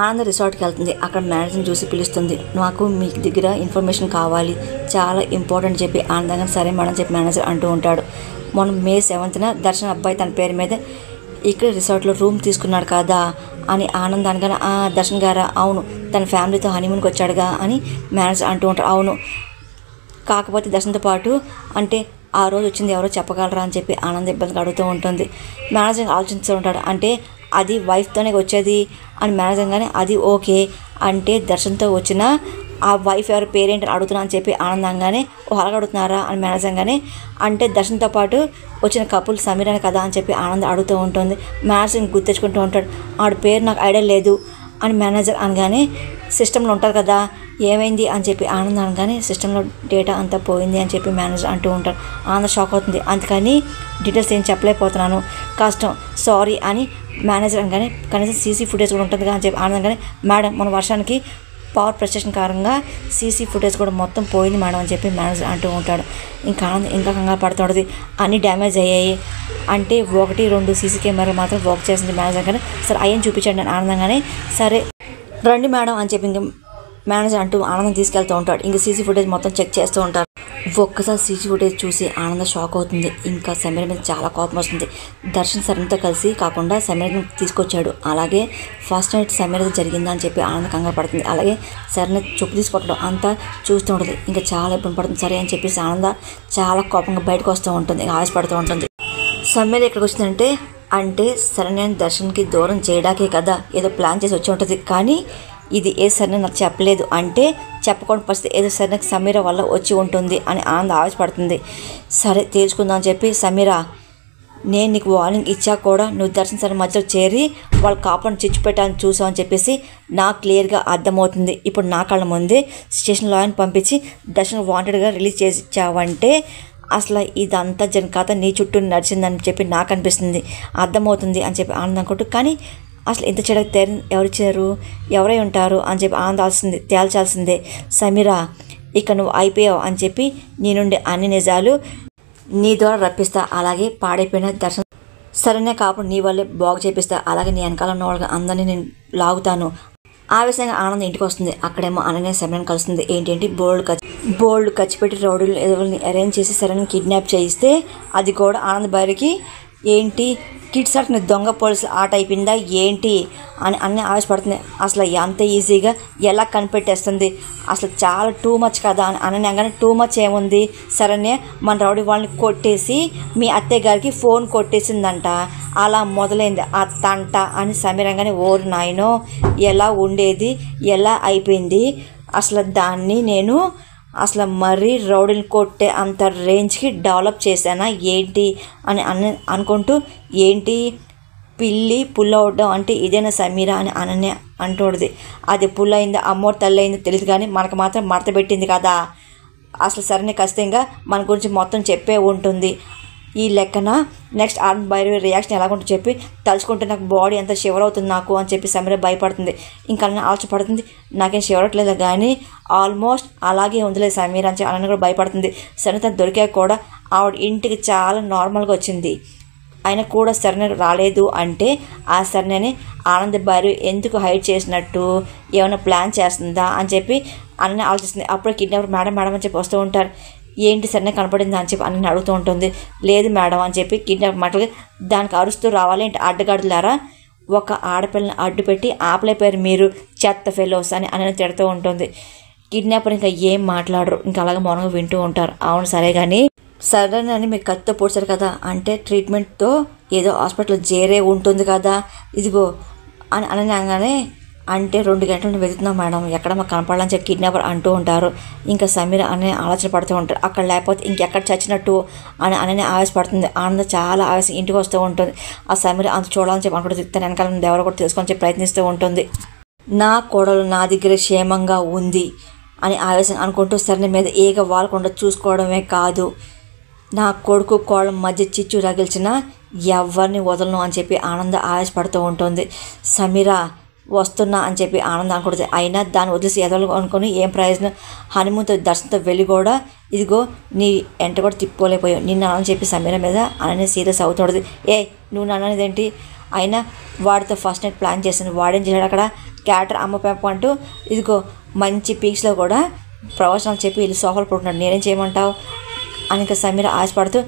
ఆనంద రిసార్ట్కి వెళ్తుంది. అక్కడ మేనేజర్ని చూసి పిలుస్తుంది. నాకు మీ దగ్గర ఇన్ఫర్మేషన్ కావాలి, చాలా ఇంపార్టెంట్ చెప్పి ఆనందంగా సరే మేడం చెప్పి మేనేజర్ అంటూ ఉంటాడు. మొన్న May 7న దర్శన్ అబ్బాయి తన పేరు మీద ఇక్కడ రిసార్ట్లో రూమ్ తీసుకున్నాడు కదా అని ఆనంద్ అనగానే దర్శన్ గారా, అవును తన ఫ్యామిలీతో హనీమూన్కి వచ్చాడుగా అని మేనేజర్ అంటూ ఉంటాడు. అవును, కాకపోతే దర్శన్తో పాటు అంటే ఆ రోజు వచ్చింది ఎవరో చెప్పగలరా అని చెప్పి ఆనంద్ ఇబ్బందిగా అడుగుతూ ఉంటుంది. మేనేజర్ ఆలోచిస్తూ ఉంటాడు. అంటే అది వైఫ్తోనే వచ్చేది అని మేనేజర్ కానీ అది ఓకే అంటే దర్శన్తో వచ్చిన ఆ వైఫ్ ఎవరి పేరేంటి అని అడుగుతున్నా అని చెప్పి ఆనందంగానే అలాగ అడుగుతున్నారా అని మేనేజర్ కానీ అంటే దర్శన్తో పాటు వచ్చిన కపుల్ సమీరనే కదా అని చెప్పి ఆనంద్ అడుగుతూ ఉంటుంది. మేనేజర్ గుర్తు తెచ్చుకుంటూ ఉంటాడు. ఆవిడ పేరు నాకు ఐడియా లేదు అని మేనేజర్ అనగానే సిస్టంలో ఉంటారు కదా ఏమైంది అని చెప్పి ఆనంద్ అనగానే సిస్టంలో డేటా అంతా పోయింది అని చెప్పి మేనేజర్ అంటూ ఉంటారు. ఆనంద్ షాక్ అవుతుంది. అందుకని డీటెయిల్స్ ఏం చెప్పలేకపోతున్నాను, కష్టం, సారీ అని మేనేజర్ అనగానే కనీసం సీసీ ఫుటేజ్ కూడా ఉంటుంది అని చెప్పి ఆనంద్ అనగానే మేడం మన వర్షానికి పవర్ ప్రెస్టేషన్ కారణంగా సీసీ ఫుటేజ్ కూడా మొత్తం పోయింది మేడం అని చెప్పి మేనేజర్ అంటూ ఉంటాడు. ఇంకా ఆనంద్ ఇంకా కంగారు పడుతుంది. అన్నీ డ్యామేజ్ అయ్యాయి అంటే 1-2 సీసీ కెమెరాలు మాత్రం వర్క్ చేసింది మేనేజర్ కానీ సరే అయ్యని చూపించండి అని ఆనందంగానే సరే రండి మేడం అని చెప్పి ఇంక మేనేజర్ అంటూ ఆనందం తీసుకెళ్తూ ఉంటాడు. ఇంక సీసీ ఫుటేజ్ మొత్తం చెక్ చేస్తూ ఉంటారు. ఒక్కసారి సీసీ ఫుటేజ్ చూసి ఆనంద షాక్ అవుతుంది. ఇంకా సమీర మీద చాలా కోపం వస్తుంది. దర్శన్ సరణ్తో కలిసి కాకుండా సమీరని తీసుకొచ్చాడు. అలాగే ఫస్ట్ నైట్ సమీర జరిగిందా అని చెప్పి ఆనంద కంగారు పడుతుంది. అలాగే సరణ్ చెప్పు తీసుకొట్టడం అంతా చూస్తూ ఉంటుంది. ఇంకా చాలా ఇబ్బంది పడుతుంది. సరే అని చెప్పేసి ఆనంద చాలా కోపంగా బయటకు వస్తూ ఉంటుంది. ఆశపడుతూ ఉంటుంది. సమీర ఎక్కడికి వచ్చిందంటే అంటే శరణ్య దర్శన్కి దూరం చేయడాకే కదా ఏదో ప్లాన్ చేసి వచ్చి ఉంటుంది. కానీ ఇది ఏ సరే నాకు చెప్పలేదు అంటే చెప్పకుండా పరిస్థితి ఏదో సరే సమీర వల్ల వచ్చి ఉంటుంది అని ఆనంద ఆవేశపడుతుంది. సరే తేల్చుకుందాం అని చెప్పి సమీర నేను నీకు వార్నింగ్ ఇచ్చా కూడా నువ్వు దర్శన్ సరే మధ్యలో చేరి వాళ్ళ కాపాడు చిచ్చు పెట్టాలని చూసావు అని చెప్పేసి నాకు క్లియర్గా అర్థమవుతుంది. ఇప్పుడు నా కళ్ళ ముందే స్టేషన్ లాయర్ని పంపించి దర్శన్ వాంటెడ్గా రిలీజ్ చేసి ఇచ్చావంటే అసలు ఇదంతా జన కథ నీ చుట్టూ నడిచిందని చెప్పి నాకు అనిపిస్తుంది, అర్థమవుతుంది అని చెప్పి ఆనందం అనుకుంటూ కానీ అసలు ఇంత చెడకు ఎవరిచ్చారు ఎవరై ఉంటారు అని చెప్పి ఆనందాల్సింది తేల్చాల్సిందే. సమీర ఇక నువ్వు అయిపోయావు అని చెప్పి నీ నుండి అన్ని నిజాలు నీ ద్వారా రప్పిస్తా. అలాగే పాడైపోయిన దర్శనం సరైన కాపుడు నీ వల్లే బాగు చేపిస్తా. అలాగే నీ వెనకాల ఉన్న వాళ్ళకి అందరినీ నేను లాగుతాను. ఆవేశంగా ఆనందం ఇంటికి వస్తుంది. అక్కడేమో అనన్య సమీరని కలుస్తుంది. ఏంటంటే బోల్డ్ ఖర్చుపెట్టి రౌడీలు ఎవరిని అరేంజ్ చేసి సరైన కిడ్నాప్ చేయిస్తే అది కూడా ఆనంద్ భార్యకి ఏంటి కిడ్స్ ఆర్ట్ని దొంగ పోలీసులు ఆట అయిపోయిందా ఏంటి అని అన్నీ ఆవేశపడుతుంది. అసలు అంత ఈజీగా ఎలా కనిపెట్టేస్తుంది, అసలు చాలా టూ మచ్ కదా అని అనగానే టూ మచ్ ఏముంది సరేనే మన రౌడీ వాళ్ళని కొట్టేసి మీ అత్తయ్య గారికి ఫోన్ కొట్టేసిందంట, అలా మొదలైంది ఆ తంట అని సమీరంగానే ఓరు నాయనో ఎలా ఉండేది ఎలా అయిపోయింది అసలు దాన్ని నేను అసలు మరీ రౌడీని కొట్టే అంత రేంజ్కి డెవలప్ చేశానా ఏంటి అని అనుకుంటూ ఏంటి పిల్లి పుల్లవడం అంటే ఇదేనా సమీర అని అనన్య అంటూడది. అది పుల్లయిందో అమ్మోరు తల్లి అయిందో తెలియదు కానీ మనకు మాత్రం మడత పెట్టింది కదా. అసలు సరైన ఖచ్చితంగా మన గురించి మొత్తం చెప్పే ఉంటుంది. ఈ లెక్కన నెక్స్ట్ ఆనంద్ భైరవి రియాక్షన్ ఎలాగుంటుందో చెప్పి తలుచుకుంటే నాకు బాడీ ఎంత షివర్ అవుతుంది నాకు అని చెప్పి సమీర భయపడుతుంది. ఇంకా అన్న ఆలోచపడుతుంది. నాకేం షివర్ అవట్లేదు కానీ ఆల్మోస్ట్ అలాగే ఉందిలే సమీర అని చెప్పి అన్న కూడా భయపడుతుంది. సరే తను దొరికాక కూడా ఆవిడ ఇంటికి చాలా నార్మల్గా వచ్చింది. ఆయన కూడా సరైన రాలేదు అంటే ఆ సరైనని ఆనంద్ భైరవి ఎందుకు హైడ్ చేసినట్టు ఏమైనా ప్లాన్ చేస్తుందా అని చెప్పి అన్న ఆలోచిస్తుంది. అప్పుడు కిడ్నాపర్ మేడం అని చెప్పి వస్తూ ఉంటారు. ఏంటి సరైన కనపడిందా అని చెప్పి అన్నీ అడుగుతూ ఉంటుంది. లేదు మేడం అని చెప్పి కిడ్నాపర్ మాటలు దానికి అరుస్తూ రావాలి అంటే అడ్డగాడులారా ఒక ఆడపిల్లని అడ్డు పెట్టి ఆపలేపారు మీరు చెత్త ఫెలోస్ అని అని తిడుతూ ఉంటుంది. కిడ్నాపర్ ఇంకా ఏం మాట్లాడరు, ఇంకా అలాగే మౌనంగా వింటూ ఉంటారు. అవును సరే కానీ సడన్ అని మీకు కత్తితో పొడిచారు కదా అంటే ట్రీట్మెంట్తో ఏదో హాస్పిటల్లో చేరే ఉంటుంది కదా ఇదిగో అని అనగానే అంటే 2 గంటల నుండి వెతుకుతున్నాం మేడం ఎక్కడ మాకు కనపడాలని చెప్పి కిడ్నాపర్ అంటూ ఉంటారు. ఇంకా సమీర అనే ఆలోచన పడుతూ ఉంటారు. అక్కడ లేకపోతే ఇంకెక్కడ చచ్చినట్టు అని అనే ఆవేశపడుతుంది. ఆనంద చాలా ఆవేశం ఇంటికి వస్తూ ఉంటుంది. ఆ సమీర అంత చూడాలని చెప్పి అనుకుంటుంది. తన వెనకాల ఎవరో కూడా తెలుసుకొని చెప్పి ప్రయత్నిస్తూ ఉంటుంది. నా కోడలు నా దగ్గర క్షేమంగా ఉంది అని ఆవేశం అనుకుంటూ సరైన మీద ఏగ వాలకుండా చూసుకోవడమే కాదు నా కొడుకు కోళ్ళ మధ్య చిచ్చు రగిల్చిన ఎవరిని వదలను అని చెప్పి ఆనంద ఆవేశపడుతూ ఉంటుంది. సమీర వస్తున్నా అని చెప్పి ఆనందం అనుకుంటుంది. అయినా దాన్ని వదిలేసి ఎదలు అనుకుని ఏం ప్రయోజనం, హనుమంతో దర్శనంతో వెళ్ళి కూడా ఇదిగో నీ ఎంట కూడా తిప్పుకోలేకపోయావు నిన్న అని చెప్పి సమీర మీద అననే సీరియస్ అవుతుంది. నువ్వు నన్నదేంటి అయినా వాడితో ఫస్ట్ నైట్ ప్లాన్ చేసింది. వాడేం చేశాడు అక్కడ క్యాటర్ అమ్మ పెంప అంటూ ఇదిగో మంచి పీక్స్లో కూడా ప్రవచనాలు చెప్పి వీళ్ళు సోఫాలు పడుకున్నాడు. నేనేం చేయమంటావు అని ఇంకా సమీర ఆశపడుతూ,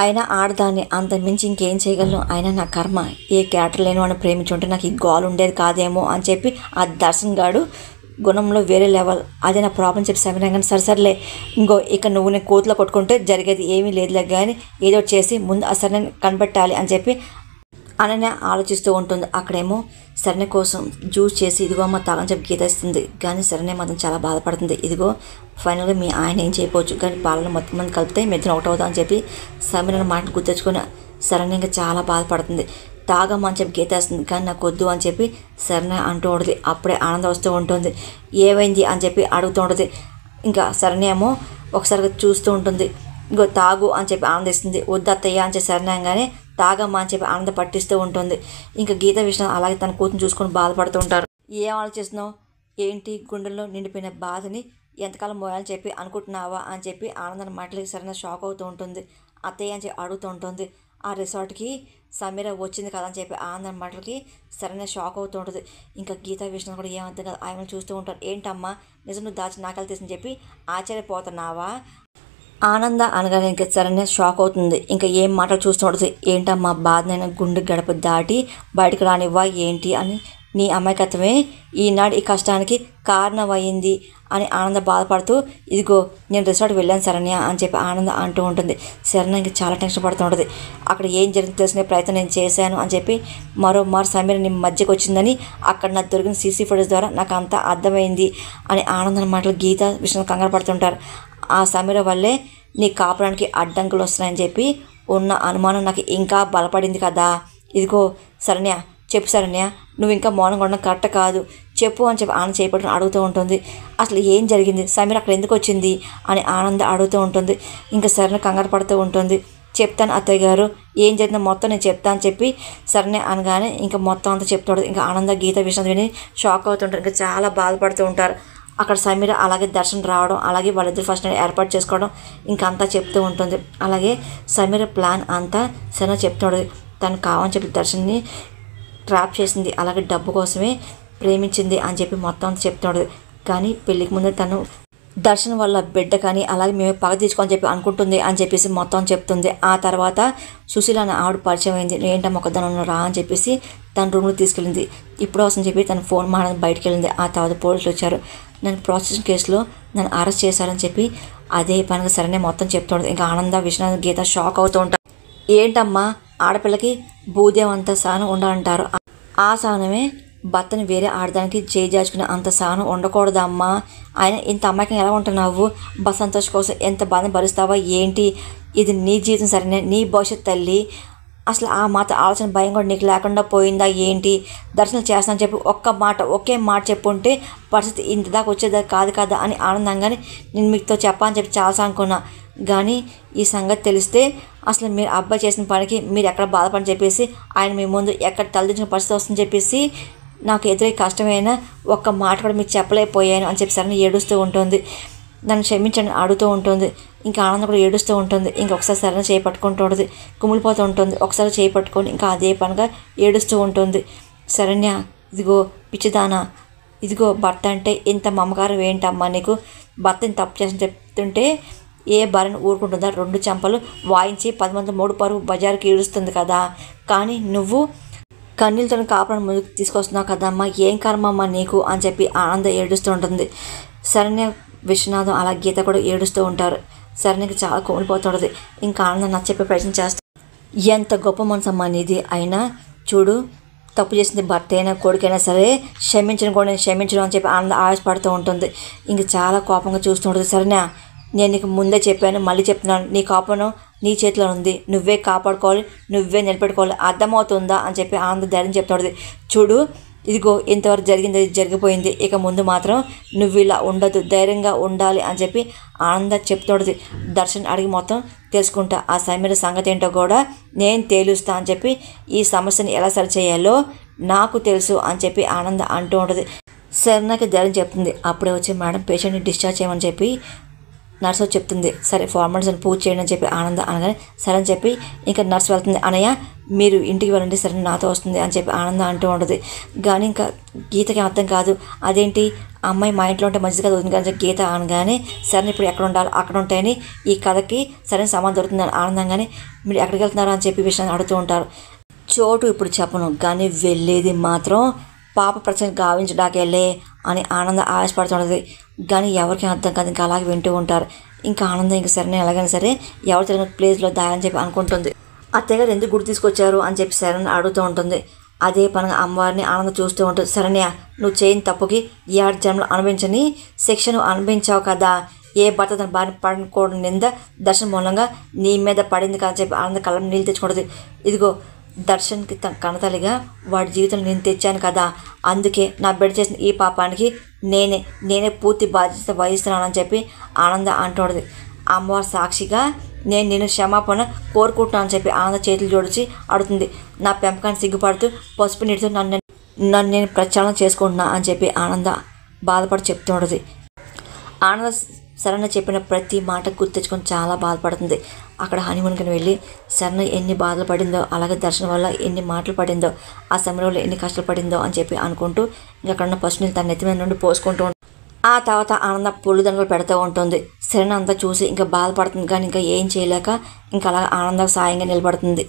అయినా ఆడదాన్ని అంత మించి ఇంకేం చేయగలను, అయినా నా కర్మ ఏ క్యాటర్ లేని వాడిని ప్రేమించుంటే నాకు ఈ గోల్ ఉండేది కాదేమో అని చెప్పి ఆ దర్శన్ గాడు గుణంలో వేరే లెవెల్, అదే నా ప్రాబ్లం చెప్పి సమీర కానీ సరిసరిలే ఇంకో ఇక నువ్వు నేను కోతులో కొట్టుకుంటే జరిగేది ఏమీ లేదులే కానీ ఏదో చేసి ముందు ఆ సరైన కనిపెట్టాలి అని చెప్పి అనన్య ఆలోచిస్తూ ఉంటుంది. అక్కడేమో శరణ్య కోసం జ్యూస్ చేసి ఇదిగో అమ్మ తాగని చెప్పి గీత ఇస్తుంది. కానీ శరణ్య మాత్రం చాలా బాధపడుతుంది. ఇదిగో ఫైనల్గా మీ ఆయన ఏం చేయకపోవచ్చు కానీ పాలలో మొత్తం మంది కలిపితే మెద్దన ఒకటి అవుతా అని చెప్పి సమీరని మాటను గుర్తెచ్చుకొని శరణ్య ఇంకా చాలా బాధపడుతుంది. తాగమ్మ అని చెప్పి గీత వేస్తుంది కానీ నాకు వద్దు అని చెప్పి శరణ్య అంటూ ఉంటుంది. అప్పుడే ఆనందం వస్తూ ఉంటుంది. ఏమైంది అని చెప్పి అడుగుతూ ఉంటుంది. ఇంకా శరణ్య ఏమో ఒకసారిగా చూస్తూ ఉంటుంది. ఇంకో తాగు అని చెప్పి ఆనందిస్తుంది. వద్దు అత్తయ్య అని చెప్పి శరణ్యంగానే తాగమ్మా అని చెప్పి ఆనంద పట్టిస్తూ ఉంటుంది. ఇంకా గీత విషయం అలాగే తన కూతురు చూసుకొని బాధపడుతూ ఉంటారు. ఏం ఆలోచిస్తున్నావు ఏంటి, గుండెల్లో నిండిపోయిన బాధని ఎంతకాలం మోయాలని చెప్పి అనుకుంటున్నావా అని చెప్పి ఆనందం మాటలకి సరైన షాక్ అవుతూ ఉంటుంది. అత్తయ్య అని చెప్పి అడుగుతూ ఉంటుంది. ఆ రిసార్ట్కి సమీర వచ్చింది కదా అని చెప్పి ఆనందం మాటలకి సరైన షాక్ అవుతూ ఉంటుంది. ఇంకా గీత విషయం కూడా ఏమంతా కదా ఆయన చూస్తూ ఉంటారు. ఏంటమ్మా నిజం నువ్వు దాచి నాకలు తీసని చెప్పి ఆశ్చర్యపోతున్నావా ఆనంద అనగానే ఇంకా సరైన షాక్ అవుతుంది. ఇంకా ఏం మాటలు చూస్తూ ఉంటుంది. ఏంటమ్మా బాధనైనా గుండె గడప దాటి బయటకు రానివ్వా ఏంటి అని నీ అమాయకత్వమే ఈనాడు ఈ కష్టానికి కారణమయ్యింది అని ఆనంద బాధపడుతూ ఇదిగో నేను రిసార్ట్కి వెళ్ళాను శరణ్య అని చెప్పి ఆనంద అంటూ ఉంటుంది. శరణ్య ఇంక చాలా టెన్షన్ పడుతూ ఉంటుంది. అక్కడ ఏం జరిగింది తెలుసుకునే ప్రయత్నం నేను చేశాను అని చెప్పి మరోమారు సమీర నీ మధ్యకు వచ్చిందని అక్కడ నాకు దొరికిన సీసీ ఫుటేజ్ ద్వారా నాకు అంతా అర్థమైంది అని ఆనందం మాటలు గీత విషయంలో కంగారు పడుతుంటారు. ఆ సమీర వల్లే నీ కాపురానికి అడ్డంకులు వస్తున్నాయని చెప్పి ఉన్న అనుమానం నాకు ఇంకా బలపడింది కదా. ఇదిగో శరణ్య చెప్పు శరణ్య నువ్వు ఇంకా మౌనంగా ఉండడం కరెక్ట్ కాదు చెప్పు అని చెప్పి ఆనంద్ చేపట్టుకుని అడుగుతూ ఉంటుంది. అసలు ఏం జరిగింది సమీర అక్కడ ఎందుకు వచ్చింది అని ఆనంద్ అడుగుతూ ఉంటుంది. ఇంకా శరణ్య కంగారు పడుతూ ఉంటుంది. చెప్తాను అత్తయ్య గారు ఏం జరిగిందో మొత్తం నేను చెప్తాను అని చెప్పి శరణ్య అనగానే ఇంకా మొత్తం అంతా చెప్తాడు. ఇంకా ఆనంద గీత విషయం విని షాక్ అవుతుంటారు. ఇంకా చాలా బాధపడుతూ ఉంటారు. అక్కడ సమీర అలాగే దర్శనం రావడం అలాగే వాళ్ళిద్దరు ఫస్ట్ నైట్ ఏర్పాటు చేసుకోవడం ఇంకంతా చెప్తూ ఉంటుంది. అలాగే సమీర ప్లాన్ అంతా శరణ్య చెప్తున్నాడు. తను కావాలని చెప్పి దర్శన్ని ట్రాప్ చేసింది అలాగే డబ్బు కోసమే ప్రేమించింది అని చెప్పి మొత్తం చెప్తున్నాడు. కానీ పెళ్ళికి ముందే తను దర్శనం వల్ల బిడ్డ కానీ అలాగే మేము పగ తీసుకోని చెప్పి అనుకుంటుంది అని చెప్పేసి మొత్తం చెప్తుంది. ఆ తర్వాత సుశీల అని ఆవిడ పరిచయం అయింది. ఏంటమ్మా ఒకదాని రా అని చెప్పేసి తన రూమ్లో తీసుకెళ్ళింది. ఇప్పుడు అవసరం చెప్పి తన ఫోన్ మాడని బయటకు వెళ్ళింది. ఆ తర్వాత పోలీసులు వచ్చారు. నన్ను ప్రాసిక్యూషన్ కేసులో నన్ను అరెస్ట్ చేశారని చెప్పి అదే పనిగా సరైన మొత్తం చెప్తుంటుంది. ఇంకా ఆనంద విశ్వనాథ్ గీత షాక్ అవుతూ ఉంటారు. ఏంటమ్మా ఆడపిల్లకి భూదేవం అంత సహనం ఉండాలంటారు. ఆ సహనమే భర్తని వేరే ఆడదానికి చేజార్చుకునే అంత సహనం ఉండకూడదమ్మా. ఆయన ఇంత అమ్మాయికి ఎలా ఉంటున్నావు సంతోష్ కోసం ఎంత బాధ భరిస్తావా ఏంటి ఇది నీ జీవితం సరైన నీ భవిష్యత్ తల్లి అసలు ఆ మాట ఆలోచన భయం కూడా నీకు లేకుండా పోయిందా ఏంటి దర్శనం చేస్తానని చెప్పి ఒకే మాట చెప్పుంటే పరిస్థితి ఇంత దాకా వచ్చేదా కాదు కదా అని ఆనందంగానే నేను మీతో చెప్పాలని చెప్పి చాలా అనుకున్నా. కానీ ఈ సంగతి తెలిస్తే అసలు మీరు అబ్బాయి చేసిన పనికి మీరు ఎక్కడ బాధపడని చెప్పేసి ఆయన మీ ముందు ఎక్కడ తలదించిన పరిస్థితి వస్తుందని చెప్పేసి నాకు ఎదురై కష్టమైన ఒక్క మాట కూడా మీకు చెప్పలేకపోయాను అని చెప్పి సరైన ఏడుస్తూ ఉంటుంది. నన్ను క్షమించండి అడుగుతూ ఉంటుంది. ఇంకా ఆనందం కూడా ఏడుస్తూ ఉంటుంది. ఇంకొకసారి సరైన చేయి పట్టుకుంటూ ఉంటుంది కుమిలిపోతూ ఉంటుంది. ఒకసారి చేయి పట్టుకొని ఇంకా అదే పనిగా ఏడుస్తూ ఉంటుంది. శరణ్య ఇదిగో పిచ్చిదానా ఇదిగో భర్త అంటే ఇంత మమకారం ఏంటమ్మా నీకు భర్తని తప్పు చేసి చెప్తుంటే ఏ భార్యను ఊరుకుంటుందా 2 చెంపలు వాయించి 10 మంది 3 పరువు బజారుకి ఈడుస్తుంది కదా. కానీ నువ్వు కన్నీళ్ళతో కాపురం ముందుకు తీసుకొస్తున్నావు కదమ్మా ఏం కర్మమ్మా నీకు అని చెప్పి ఆనంద ఏడుస్తూ ఉంటుంది. శరణ్య విశ్వనాథం అలా గీత కూడా ఏడుస్తూ ఉంటారు. శరణ్యకి చాలా కోల్పోతుంటుంది. ఇంకా ఆనందం నచ్చ చెప్పే ప్రయత్నం చేస్తాను. ఎంత గొప్ప మనసమ్మా నీది అయినా చూడు తప్పు చేసింది భర్త అయినా కొడుకైనా సరే క్షమించను కూడా నేను క్షమించను అని చెప్పి ఆనందం ఆవేశపడుతూ ఉంటుంది. ఇంక చాలా కోపంగా చూస్తూ ఉంటుంది. శరణ్య నేను నీకు ముందే చెప్పాను మళ్ళీ చెప్తున్నాను నీ కోపం నీ చేతిలో ఉంది నువ్వే కాపాడుకోవాలి నువ్వే నిలబెట్టుకోవాలి అర్థమవుతుందా అని చెప్పి ఆనంద ధైర్యం చెప్తాడు. చూడు ఇదిగో ఇంతవరకు జరిగింది జరిగిపోయింది ఇక ముందు మాత్రం నువ్వు ఇలా ఉండదు ధైర్యంగా ఉండాలి అని చెప్పి ఆనంద చెప్తాడు. దర్శన్ అడిగి మొత్తం తెలుసుకుంటా ఆ సమీర సంగతి ఏంటో కూడా నేను తేలుస్తా అని చెప్పి ఈ సమస్యని ఎలా సరిచేయాలో నాకు తెలుసు అని చెప్పి ఆనంద అంటూ ఉంటుంది. శరణ్యకి ధైర్యం చెప్తుంది. అప్పుడే వచ్చి మేడం పేషెంట్ని డిశ్చార్జ్ చేయమని చెప్పి నర్సు చెప్తుంది. సరే ఫార్మాలిటీస్ పూజ చేయండి అని చెప్పి ఆనంద అనగానే సరే అని చెప్పి ఇంకా నర్సు వెళ్తుంది. అనయ్య మీరు ఇంటికి వెళ్ళండి, సరే నాతో వస్తుంది అని చెప్పి ఆనంద అంటూ ఉంటుంది. కానీ ఇంకా గీతకి అర్థం కాదు. అదేంటి అమ్మాయి మా ఇంట్లో ఉంటే మంచిది కదా వదిన గారు అని చెప్పి గీత అనగానే, సరే ఇప్పుడు ఎక్కడ ఉండాలి అక్కడ ఉంటాయని ఈ కథకి సరైన సమాధానం దొరుకుతుందని ఆనందంగానే మీరు ఎక్కడికి వెళ్తున్నారా అని చెప్పి విషయాన్ని అడుగుతూ ఉంటారు. చోటు ఇప్పుడు చెప్పను కానీ వెళ్ళేది మాత్రం పాప ప్రశ్న గావించడాకెళ్ళే అని ఆనంద ఆశపడుతుంటుంది. కానీ ఎవరికి అర్థం కాదు, ఇంకా అలాగే వింటూ ఉంటారు. ఇంకా ఆనందం ఇంకా సరే ఎలాగైనా సరే ఎవరు తెలియని ప్లేస్లో దాయని చెప్పి అనుకుంటుంది. అత్తయ్య గారు ఎందుకు గుడి తీసుకొచ్చారు అని చెప్పి శరణ్ అడుగుతూ ఉంటుంది. అదే పనిగా అమ్మవారిని ఆనందం చూస్తూ ఉంటుంది. శరణ్య, నువ్వు చేయని తప్పుకి 7 జన్మలు అనుభవించని శిక్ష నువ్వు అనుభవించావు కదా, ఏ భర్త తన భార్య పడుకోవడం నింద దర్శనం మూలంగా నీ మీద పడింది కదా అని చెప్పి ఆనంద కళ్ళ నీళ్ళు తెచ్చుకుంటుంది. ఇదిగో దర్శన్కి తన కనతలిగా వాడి జీవితంలో నేను తెచ్చాను కదా, అందుకే నా బిడ్డ చేసిన ఈ పాపానికి నేనే పూర్తి బాధ్యత వహిస్తున్నానని చెప్పి ఆనంద అంటున్నది. అమ్మవారి సాక్షిగా నేను క్షమాపణ కోరుకుంటున్నాను అని చెప్పి ఆనంద చేతులు జోడించి అడుగుతుంది. నా పెంపకాన్ని సిగ్గుపడుతూ పసుపు నీటితో నన్ను నేను ప్రచారం చేసుకుంటున్నా అని చెప్పి ఆనంద బాధపడి చెప్తుండదు. ఆనంద శరణ చెప్పిన ప్రతి మాట గుర్తెచ్చుకొని చాలా బాధపడుతుంది. అక్కడ హనీమూన్కి వెళ్ళి శరణ ఎన్ని బాధలు పడిందో, అలాగే దర్శనం వల్ల ఎన్ని మాటలు పడిందో, ఆ సమయంలో ఎన్ని కష్టాలు పడిందో అని చెప్పి అనుకుంటూ ఇంకా అక్కడ ఉన్న పసుపు నీళ్ళు తన నెత్తి మీద నుండి పోసుకుంటూ ఉంటుంది. ఆ తర్వాత ఆనంద పుల్లుదండలు పెడుతూ ఉంటుంది. శరణ అంతా చూసి ఇంకా బాధపడుతుంది కానీ ఇంకా ఏం చేయలేక ఇంకా అలా ఆనంద సాయంగా నిలబడుతుంది.